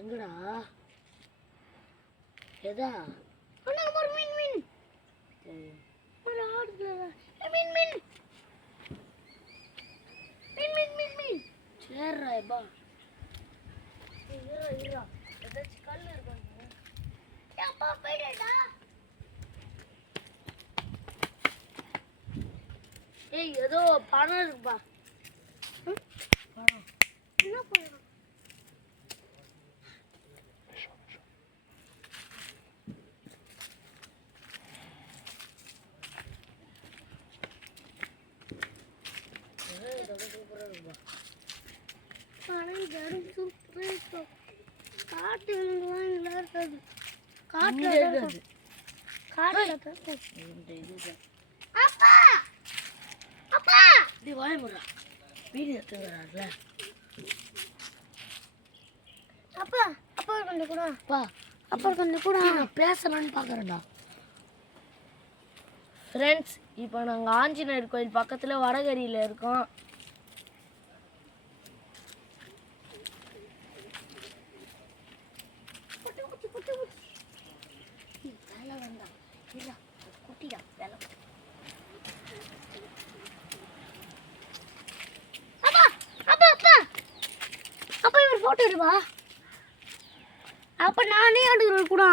எங்கடா எதா அண்ணா ஒரு மீன் மீன் ஒரு ஆடுல மீன் மீன் மீன் மீன் மீன் மீன் சேர்றா எப்பா இருடா ஏதாச்சும் கல் இருக்கும் அப்பா போயிடா ஏய் ஏதோ பணம் இருக்குப்பா பணம் என்ன பணம் காட்டு இருக்காது காட்டுல அப்பா அப்பா இப்படி வாய முறா வீடு எடுத்துக்கிறாருல அப்பா அப்பா கொஞ்சம் கூட அப்பா அப்பா கொஞ்சம் கூட நான் பேசலான்னு பார்க்குறேன்டா ஃப்ரெண்ட்ஸ் இப்போ நாங்கள் ஆஞ்சநேயர் கோயில் பக்கத்தில் வடகரியில் இருக்கோம். போட்டோ எடுப்பா அப்ப நானே எடுக்கிறேன் கூட